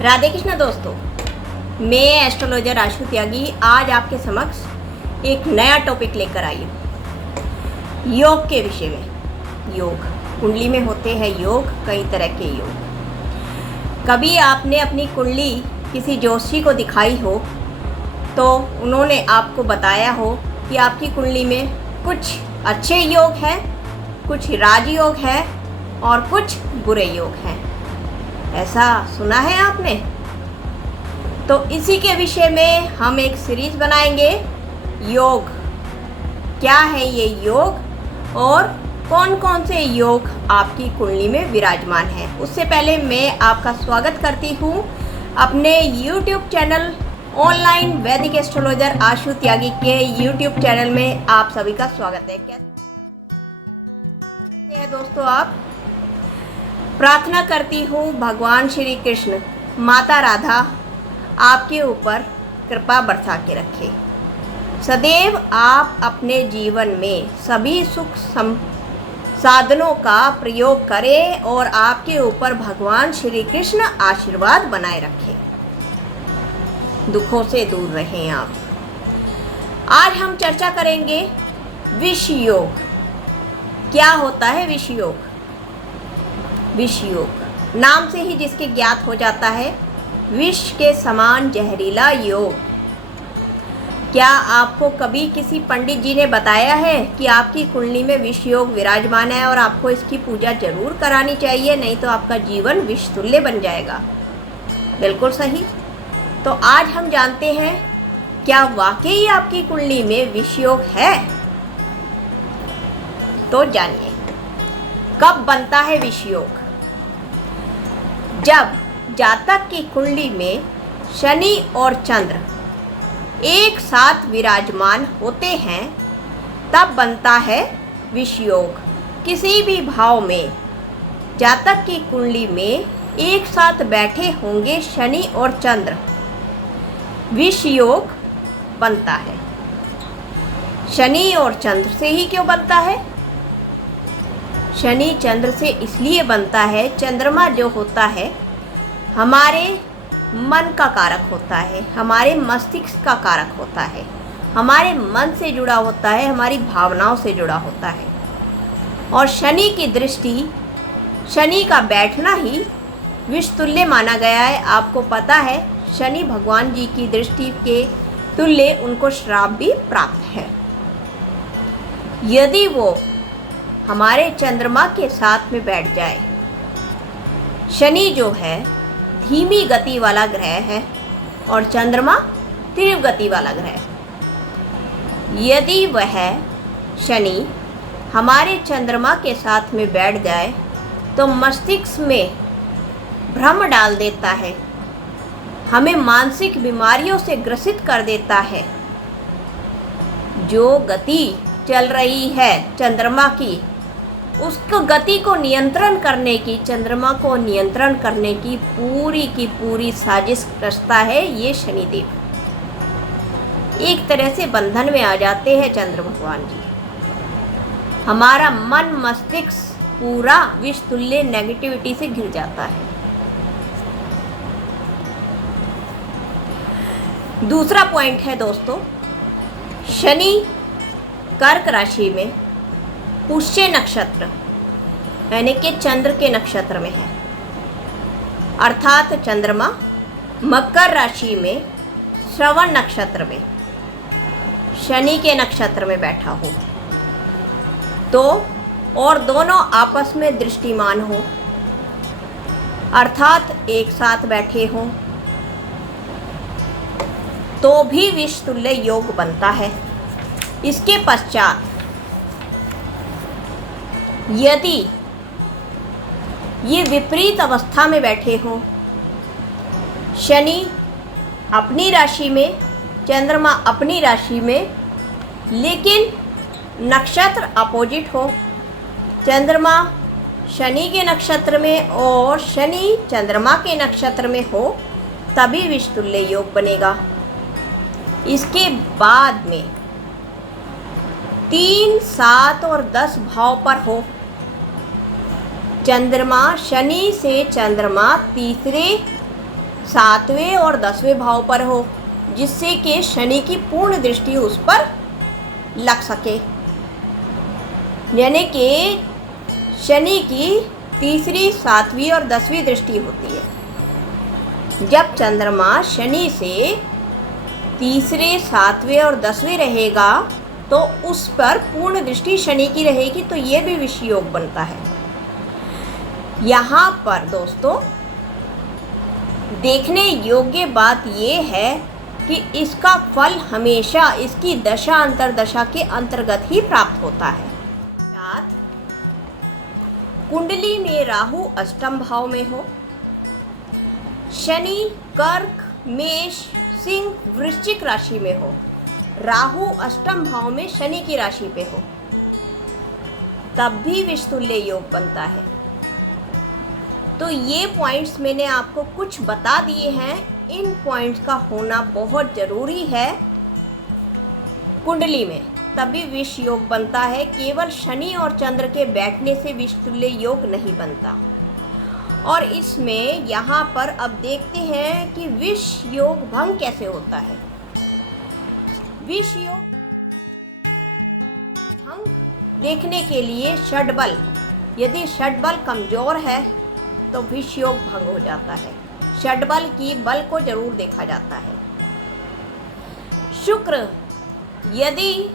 राधे कृष्ण दोस्तों, मैं एस्ट्रोलॉजर आशु त्यागी आज आपके समक्ष एक नया टॉपिक लेकर आई हूँ योग के विषय में। योग कुंडली में होते हैं योग, कई तरह के योग। कभी आपने अपनी कुंडली किसी ज्योतिषी को दिखाई हो तो उन्होंने आपको बताया हो कि आपकी कुंडली में कुछ अच्छे योग हैं, कुछ राजयोग है और कुछ बुरे योग हैं। ऐसा सुना है आपने? तो इसी के विषय में हम एक सीरीज बनाएंगे। योग क्या है, ये योग और कौन कौन से योग आपकी कुंडली में विराजमान है। उससे पहले मैं आपका स्वागत करती हूँ अपने YouTube चैनल ऑनलाइन वैदिक एस्ट्रोलॉजर आशु त्यागी के YouTube चैनल में। आप सभी का स्वागत है। कैसे हैं दोस्तों आप? प्रार्थना करती हूँ भगवान श्री कृष्ण, माता राधा आपके ऊपर कृपा बरसा के रखे। सदैव आप अपने जीवन में सभी सुख साधनों का प्रयोग करें और आपके ऊपर भगवान श्री कृष्ण आशीर्वाद बनाए रखें, दुखों से दूर रहें आप। आज हम चर्चा करेंगे विष योग। क्या होता है विष योग? विष योग नाम से ही जिसके ज्ञात हो जाता है, विष के समान जहरीला योग। क्या आपको कभी किसी पंडित जी ने बताया है कि आपकी कुंडली में विष योग विराजमान है और आपको इसकी पूजा जरूर करानी चाहिए, नहीं तो आपका जीवन विष तुल्य बन जाएगा? बिल्कुल सही। तो आज हम जानते हैं क्या वाकई आपकी कुंडली में विष योग है। तो जानिए कब बनता है विष योग। जब जातक की कुंडली में शनि और चंद्र एक साथ विराजमान होते हैं तब बनता है विष योग। किसी भी भाव में जातक की कुंडली में एक साथ बैठे होंगे शनि और चंद्र, विष योग बनता है। शनि और चंद्र से ही क्यों बनता है? शनि चंद्र से इसलिए बनता है, चंद्रमा जो होता है हमारे मन का कारक होता है, हमारे मस्तिष्क का कारक होता है, हमारे मन से जुड़ा होता है, हमारी भावनाओं से जुड़ा होता है। और शनि की दृष्टि, शनि का बैठना ही विष तुल्य माना गया है। आपको पता है शनि भगवान जी की दृष्टि के तुल्य उनको श्राप भी प्राप्त है। यदि वो हमारे चंद्रमा के साथ में बैठ जाए, शनि जो है धीमी गति वाला ग्रह है और चंद्रमा तीव्र गति वाला ग्रह। यदि वह शनि हमारे चंद्रमा के साथ में बैठ जाए तो मस्तिष्क में भ्रम डाल देता है, हमें मानसिक बीमारियों से ग्रसित कर देता है। जो गति चल रही है चंद्रमा की, उसको गति को नियंत्रण करने की, चंद्रमा को नियंत्रण करने की पूरी साजिश रचता है ये शनिदेव। एक तरह से बंधन में आ जाते हैं चंद्र भगवान जी। हमारा मन मस्तिष्क पूरा विष तुल्य नेगेटिविटी से घिर जाता है। दूसरा पॉइंट है दोस्तों, शनि कर्क राशि में पुष्य नक्षत्र यानी कि चंद्र के नक्षत्र में है, अर्थात चंद्रमा मकर राशि में श्रवण नक्षत्र में शनि के नक्षत्र में बैठा हो तो, और दोनों आपस में दृष्टिमान हो अर्थात एक साथ बैठे हो तो भी विष तुल्य योग बनता है। इसके पश्चात यदि ये विपरीत अवस्था में बैठे हों, शनि अपनी राशि में, चंद्रमा अपनी राशि में, लेकिन नक्षत्र अपोजिट हो, चंद्रमा शनि के नक्षत्र में और शनि चंद्रमा के नक्षत्र में हो, तभी विष तुल्य योग बनेगा। इसके बाद में 3, 7 और 10 भाव पर हो, चंद्रमा शनि से चंद्रमा तीसरे 7वें और 10वें भाव पर हो, जिससे कि शनि की पूर्ण दृष्टि उस पर लग सके। यानी कि शनि की तीसरी, 7वीं और 10वीं दृष्टि होती है। जब चंद्रमा शनि से तीसरे, 7वें और 10वें रहेगा तो उस पर पूर्ण दृष्टि शनि की रहेगी, तो ये भी विष योग बनता है। यहाँ पर दोस्तों देखने योग्य बात ये है कि इसका फल हमेशा इसकी दशा अंतरदशा के अंतर्गत ही प्राप्त होता है। कुंडली में राहु अष्टम भाव में हो, शनि कर्क, मेष, सिंह, वृश्चिक राशि में हो, राहु अष्टम भाव में शनि की राशि पे हो, तब भी विषतुल्य योग बनता है। तो ये पॉइंट्स मैंने आपको कुछ बता दिए हैं। इन पॉइंट्स का होना बहुत ज़रूरी है कुंडली में, तभी विष योग बनता है। केवल शनि और चंद्र के बैठने से विषतुल्य योग नहीं बनता। और इसमें यहाँ पर अब देखते हैं कि विष योग भंग कैसे होता है। विष योग भंग देखने के लिए षड्बल, यदि षड्बल कमजोर है तो विष योग भंग हो जाता है। षड्बल की बल को जरूर देखा जाता है। शुक्र, यदि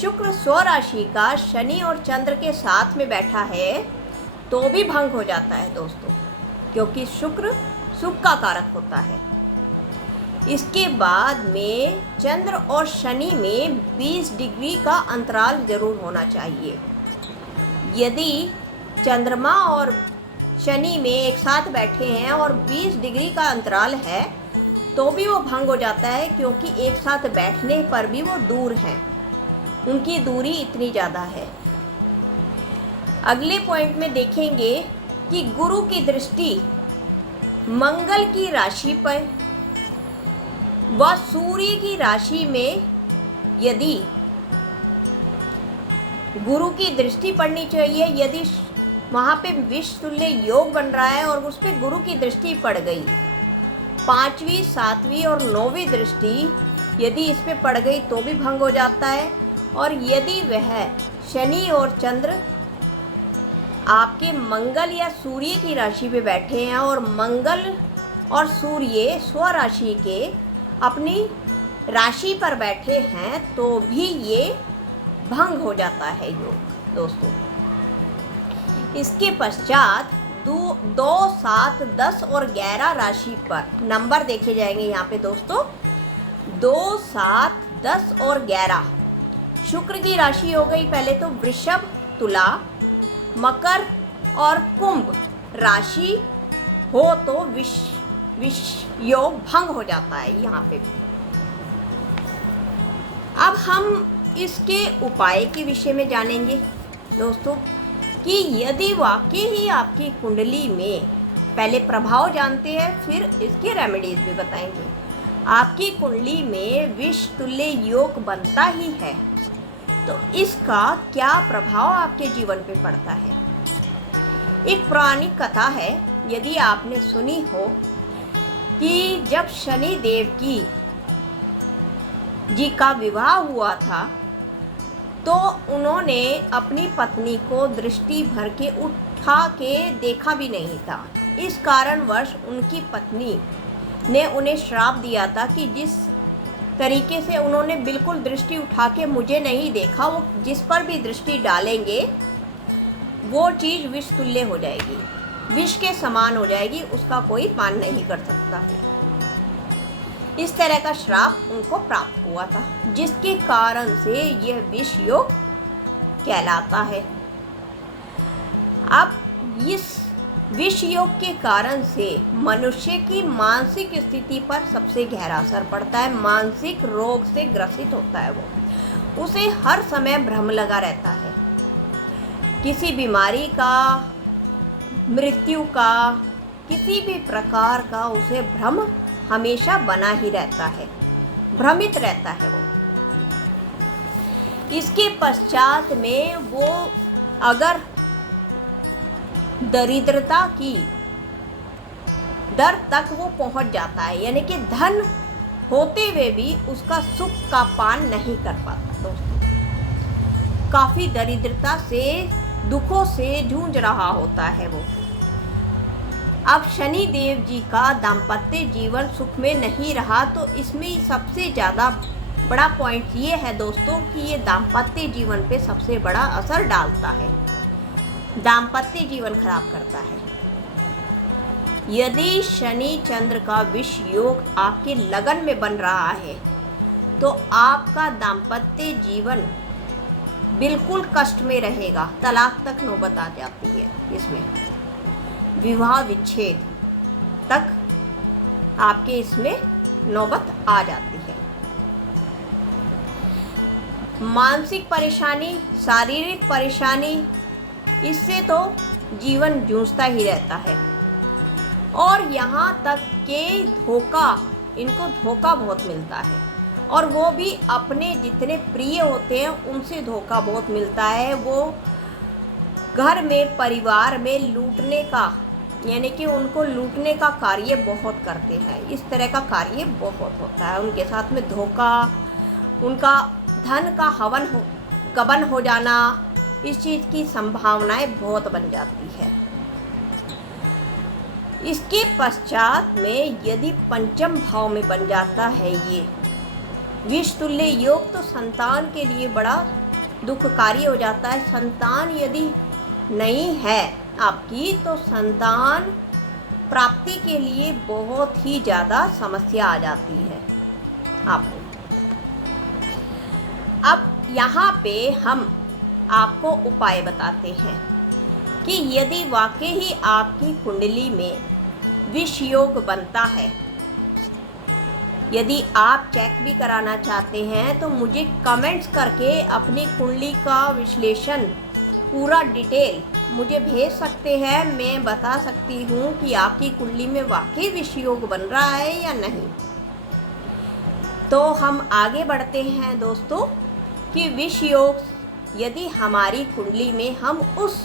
शुक्र स्वराशि का शनि और चंद्र के साथ में बैठा है तो भी भंग हो जाता है दोस्तों, क्योंकि शुक्र सुख का कारक होता है। इसके बाद में चंद्र और शनि में 20 डिग्री का अंतराल जरूर होना चाहिए। यदि चंद्रमा और शनि में एक साथ बैठे हैं और 20 डिग्री का अंतराल है तो भी वो भंग हो जाता है, क्योंकि एक साथ बैठने पर भी वो दूर हैं, उनकी दूरी इतनी ज़्यादा है। अगले पॉइंट में देखेंगे कि गुरु की दृष्टि मंगल की राशि पर व सूर्य की राशि में, यदि गुरु की दृष्टि पड़नी चाहिए, यदि वहाँ पे विषतुल्य योग बन रहा है और उस पर गुरु की दृष्टि पड़ गई, 5वीं, 7वीं और 9वीं दृष्टि यदि इस पे पड़ गई तो भी भंग हो जाता है। और यदि वह शनि और चंद्र आपके मंगल या सूर्य की राशि पे बैठे हैं और मंगल और सूर्य स्वराशि के अपनी राशि पर बैठे हैं तो भी ये भंग हो जाता है योग दोस्तों। इसके पश्चात 2, 7, 10 और 11 राशि पर नंबर देखे जाएंगे यहाँ पे दोस्तों। 2, 7, 10 और 11 शुक्र की राशि हो गई। पहले तो वृषभ, तुला, मकर और कुंभ राशि हो तो विष योग भंग हो जाता है यहाँ पे। अब हम इसके उपाय के विषय में जानेंगे दोस्तों कि यदि वाकई ही आपकी कुंडली में, पहले प्रभाव जानते हैं फिर इसके रेमेडीज भी बताएंगे। आपकी कुंडली में विषतुल्य योग बनता ही है तो इसका क्या प्रभाव आपके जीवन पे पड़ता है। एक पौराणिक कथा है, यदि आपने सुनी हो, कि जब शनि देव जी का विवाह हुआ था तो उन्होंने अपनी पत्नी को दृष्टि भर के उठा के देखा भी नहीं था। इस कारणवश उनकी पत्नी ने उन्हें श्राप दिया था कि जिस तरीके से उन्होंने बिल्कुल दृष्टि उठा के मुझे नहीं देखा, वो जिस पर भी दृष्टि डालेंगे वो चीज़ विष तुल्य हो जाएगी, विष के समान हो जाएगी, उसका कोई पान नहीं कर सकता। इस तरह का श्राप उनको प्राप्त हुआ था, जिसके कारण से यह विष योग कहलाता है। अब इस विष योग के कारण से मनुष्य की मानसिक स्थिति पर सबसे गहरा असर पड़ता है। मानसिक रोग से ग्रसित होता है वो, उसे हर समय भ्रम लगा रहता है, किसी बीमारी का, मृत्यु का, किसी भी प्रकार का उसे भ्रम हमेशा बना ही रहता है, भ्रमित रहता है वो। इसके पश्चात में वो अगर दरिद्रता की दर तक वो पहुंच जाता है, यानी कि धन होते हुए भी उसका सुख का पान नहीं कर पाता दोस्तों। काफ़ी दरिद्रता से, दुखों से जूझ रहा होता है वो। अब शनि देव जी का दाम्पत्य जीवन सुख में नहीं रहा, तो इसमें सबसे ज़्यादा बड़ा पॉइंट ये है दोस्तों कि ये दाम्पत्य जीवन पे सबसे बड़ा असर डालता है, दाम्पत्य जीवन खराब करता है। यदि शनि चंद्र का विष योग आपके लगन में बन रहा है तो आपका दाम्पत्य जीवन बिल्कुल कष्ट में रहेगा, तलाक तक नौबत आ जाती है, इसमें विवाह विच्छेद तक आपके इसमें नौबत आ जाती है। मानसिक परेशानी, शारीरिक परेशानी, इससे तो जीवन जूझता ही रहता है। और यहाँ तक कि धोखा, इनको धोखा बहुत मिलता है, और वो भी अपने जितने प्रिय होते हैं उनसे धोखा बहुत मिलता है। वो घर में, परिवार में लूटने का, यानी कि उनको लूटने का कार्य बहुत करते हैं। इस तरह का कार्य बहुत होता है उनके साथ में। धोखा, उनका धन का गबन हो जाना, इस चीज़ की संभावनाएं बहुत बन जाती है। इसके पश्चात में यदि पंचम भाव में बन जाता है ये विषतुल्य योग, तो संतान के लिए बड़ा दुखकारी हो जाता है। संतान यदि नहीं है आपकी तो संतान प्राप्ति के लिए बहुत ही ज़्यादा समस्या आ जाती है आपको। अब यहाँ पे हम आपको उपाय बताते हैं कि यदि वाकई ही आपकी कुंडली में विष योग बनता है, यदि आप चेक भी कराना चाहते हैं तो मुझे कमेंट्स करके अपनी कुंडली का विश्लेषण पूरा डिटेल मुझे भेज सकते हैं। मैं बता सकती हूँ कि आपकी कुंडली में वाकई विष योग बन रहा है या नहीं। तो हम आगे बढ़ते हैं दोस्तों कि विष योग यदि हमारी कुंडली में हम उस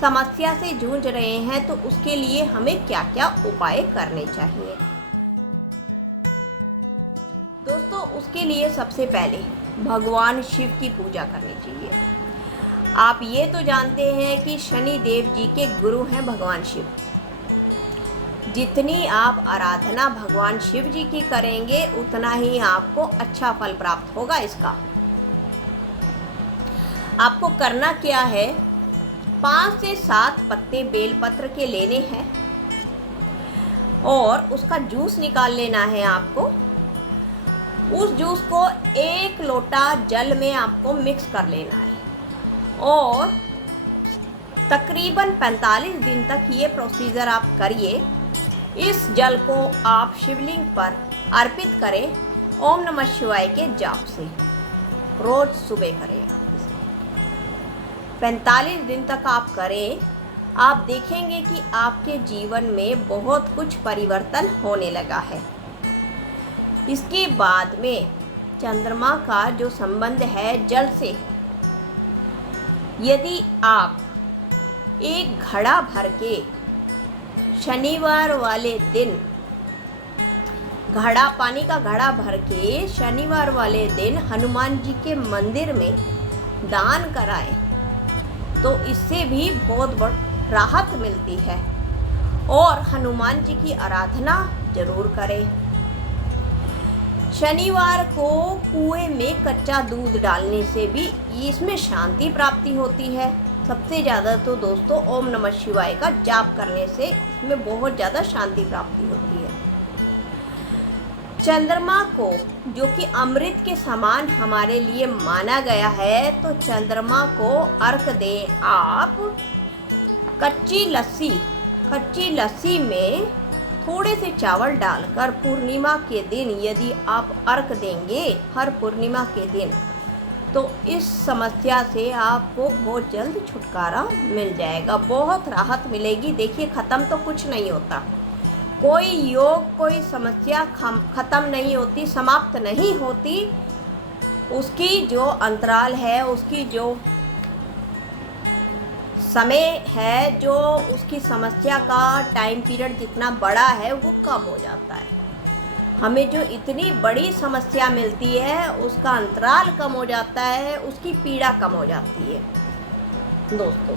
समस्या से जूझ रहे हैं तो उसके लिए हमें क्या क्या उपाय करने चाहिए दोस्तों। उसके लिए सबसे पहले भगवान शिव की पूजा करनी चाहिए। आप ये तो जानते हैं कि शनि देव जी के गुरु हैं भगवान शिव। जितनी आप आराधना भगवान शिव जी की करेंगे उतना ही आपको अच्छा फल प्राप्त होगा। इसका आपको करना क्या है, 5 से 7 पत्ते बेलपत्र के लेने हैं और उसका जूस निकाल लेना है आपको। उस जूस को 1 लोटा जल में आपको मिक्स कर लेना है और तकरीबन 45 दिन तक ये प्रोसीजर आप करिए। इस जल को आप शिवलिंग पर अर्पित करें ओम नमः शिवाय के जाप से, रोज सुबह करें। 45 दिन तक आप करें, आप देखेंगे कि आपके जीवन में बहुत कुछ परिवर्तन होने लगा है। इसके बाद में चंद्रमा का जो संबंध है जल से, यदि आप एक घड़ा भर के शनिवार वाले दिन पानी का घड़ा भर के शनिवार वाले दिन हनुमान जी के मंदिर में दान कराएं तो इससे भी बहुत बड़ी राहत मिलती है। और हनुमान जी की आराधना जरूर करें। शनिवार को कुएं में कच्चा दूध डालने से भी इसमें शांति प्राप्ति होती है। सबसे ज़्यादा तो दोस्तों ओम नमः शिवाय का जाप करने से इसमें बहुत ज़्यादा शांति प्राप्ति होती है। चंद्रमा को जो कि अमृत के समान हमारे लिए माना गया है, तो चंद्रमा को अर्घ दें आप। कच्ची लस्सी में थोड़े से चावल डालकर पूर्णिमा के दिन यदि आप अर्घ देंगे हर पूर्णिमा के दिन, तो इस समस्या से आपको बहुत जल्द छुटकारा मिल जाएगा, बहुत राहत मिलेगी। देखिए, ख़त्म तो कुछ नहीं होता, कोई योग, कोई समस्या ख़त्म नहीं होती, समाप्त नहीं होती। उसकी जो अंतराल है, उसकी जो समय है जो उसकी समस्या का टाइम पीरियड जितना बड़ा है वो कम हो जाता है। हमें जो इतनी बड़ी समस्या मिलती है उसका अंतराल कम हो जाता है, उसकी पीड़ा कम हो जाती है। दोस्तों,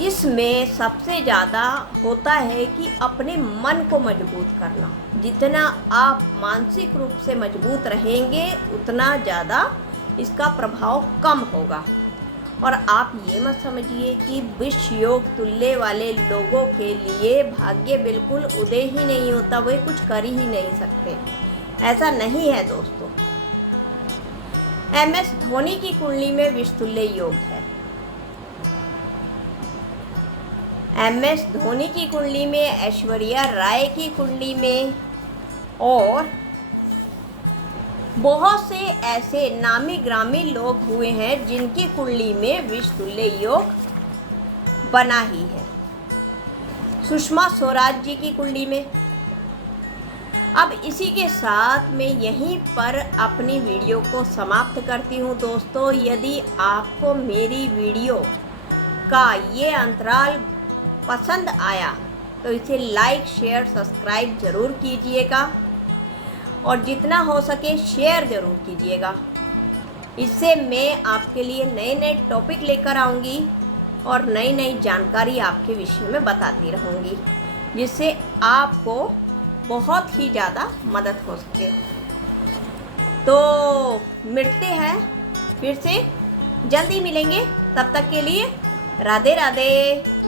इसमें सबसे ज़्यादा होता है कि अपने मन को मजबूत करना। जितना आप मानसिक रूप से मजबूत रहेंगे उतना ज़्यादा इसका प्रभाव कम होगा। और आप ये मत समझिए कि विष योग तुल्य वाले लोगों के लिए भाग्य बिल्कुल उदय ही नहीं होता, वे कुछ कर ही नहीं सकते। ऐसा नहीं है दोस्तों। MS धोनी की कुंडली में विष तुल्य योग है। MS धोनी की कुंडली में, ऐश्वर्या राय की कुंडली में, और बहुत से ऐसे नामी ग्रामी लोग हुए हैं जिनकी कुंडली में विष तुल्य योग बना ही है। सुषमा स्वराज जी की कुंडली में। अब इसी के साथ मैं यहीं पर अपनी वीडियो को समाप्त करती हूँ दोस्तों। यदि आपको मेरी वीडियो का ये अंतराल पसंद आया तो इसे लाइक, शेयर, सब्सक्राइब ज़रूर कीजिएगा और जितना हो सके शेयर ज़रूर कीजिएगा। इससे मैं आपके लिए नए नए टॉपिक लेकर आऊँगी और नई नई जानकारी आपके विषय में बताती रहूँगी, जिससे आपको बहुत ही ज़्यादा मदद हो सके। तो मिलते हैं, फिर से जल्दी मिलेंगे। तब तक के लिए राधे राधे।